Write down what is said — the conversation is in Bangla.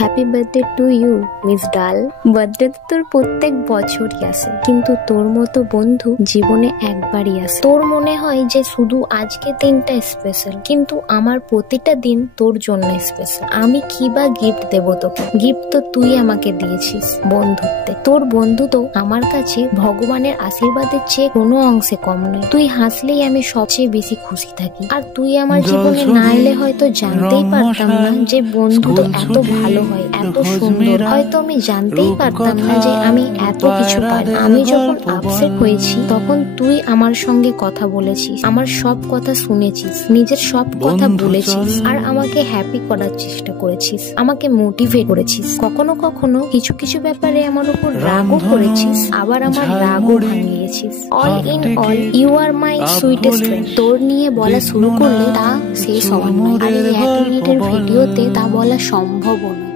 Happy birthday to you miss ডাল। বার্থডে তো তোর প্রত্যেক বছরই আসে, কিন্তু তোর মতো বন্ধু জীবনে একবারই আসে। তোর মনে হয় যে শুধু আজকে দিনটা স্পেশাল, কিন্তু আমার প্রতিটা দিন তোর জন্য স্পেশাল। আমি কি বা গিফট দেবো তোকে? গিফট তো তুই আমাকে দিয়েছিস বন্ধুত্বে। তোর বন্ধু তো আমার কাছে ভগবানের আশীর্বাদের চেয়ে কোনো অংশে কম নয়। তুই হাসলেই আমি সবচেয়ে বেশি খুশি থাকি। আর তুই আমার জীবনে না এলে হয়তো জানতেই পারতাম না যে বন্ধু তো এত ভালো হয়, এত সুন্দর। হয়তো আমি জানতেই পারতাম না যে আমি এত কিছু পারি। আমি যখন আপসেট হয়েছি তখন তুই আমার সঙ্গে কথা বলেছিস, আমার সব কথা শুনেছিস, নিজের সব কথা বলেছিস, আর আমাকে হ্যাপি করার চেষ্টা করেছিস, আমাকে মোটিভেট করেছিস। কখনো কখনো কিছু কিছু ব্যাপারে আমার উপর রাগও করেছিস, আবার আমার রাগও ভাঙিয়েছিস। All in all you are my sweetest friend. তোর নিয়ে বলা শুরু করলে তা শেষ হওয়ার নয়, আর এই 1 মিনিটের ভিডিওতে তা বলা সম্ভবও নয়।